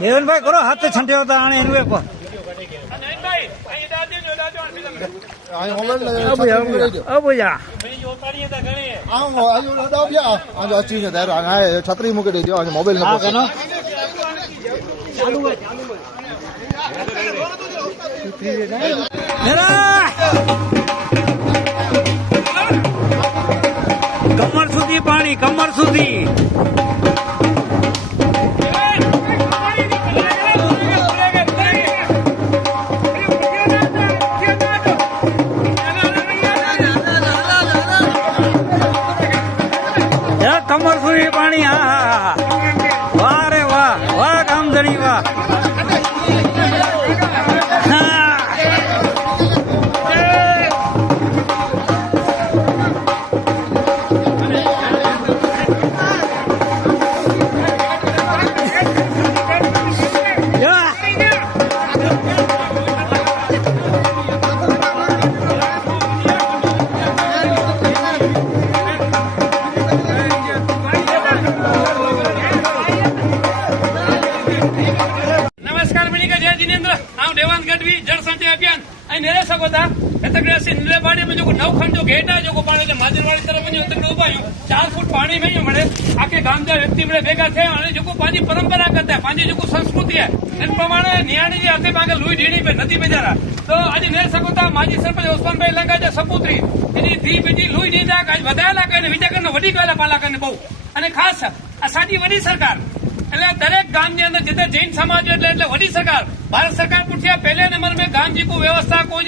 દેવનભાઈ કરો હાથે છંટ્યો હતા આણે એનું એક છત્રી મૂકી દેજો મોબાઈલ કમર સુધી પાણી, કમર સુધી. કમર સુધી પાણી. હા, વાહ રે વાહ, વાહ કામધણી વાહ. નમસ્કાર મણિકા જય जिनेन्द्र आउ देवान गढ़वी जल संचय अभियान ऐं नेरे सघो था हिते असीं नंढे बाड़ी में जेको 9 खंड जो गेट आहे जेको पाण खे माजरवाड़ी तरफ़ वञो हुते उभा आहियूं 4 फुट पाणी में मिले आखे गाम जा व्यक्ति मिले भेगा थिया हाणे जेको पंहिंजी परंपरागत आहे पंहिंजी जेको संस्कृति आहे इन प्रमाणे नियाणी जे हथे पाण खे लुई ॾियणी पए नदी वेचारा तो अॼु नेरे सघो था माजी सरपंच उस्मान भाई लंगा जा सपूतरी एनी धी बीजी लुई ॾींदा अॼु वधायला कनि विच कनि वॾी ॻाल्हि आहे पाला कनि बहु अने ख़ासि असांजी वॾी सरकार એટલે દરેક ગામ ની અંદર जिते जैन समाज એટલે वॾी सरकार भारत सरकार पुठिया पहले नंबर में गाम जी को व्यवस्था कोई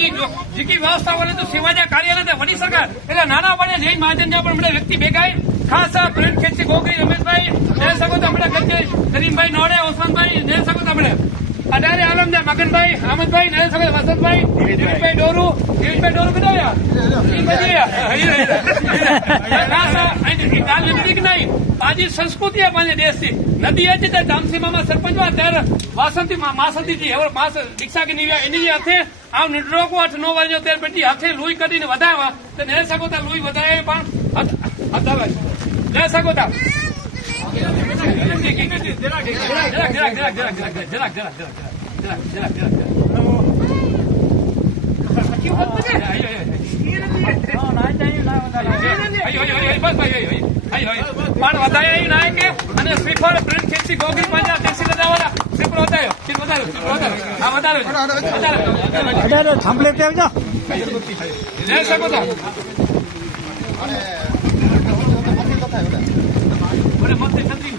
जेकी व्यवस्था वने तो सेवा जा कार्यालय वॾी सरकार એટલે નાના પડે જૈન મહાજન जा પણ व्यक्ति भेगा खास प्रेम खेची गोगरी रमेश भाई जय सगो तमड़े कच्चे करीम भाई नोड़े ओसमान भाई जय सगो तमड़े अडारे आलम जा मगन भाई अहमद भाई जय सगो वसंत भाई दिलीप भाई डोरू किधर या खास गाल नजदीक नहीं पाजी संस्कृति है पांजे देश की नदी है जिते जामसीमा में सरपंच हुआ त्यारे वासंती मासंती जी और मास दीक्षा की निव्या इनी जी हथे आ निड्रो को 8-9 वाजो तेर बेटी हथे लुई कदी ने वधावा तो ने सको ता लुई वधाए पण हदावे ले सको ता પણ વધારે ના કે અને શ્રીફળ પ્રિન્ટ ખેંચી ગોગરી પાંજા દેશી લગાવવાના શ્રીફળ વધાયો હા વધારે થાંભલે તે આવજો જય શકો તા મત છત્રી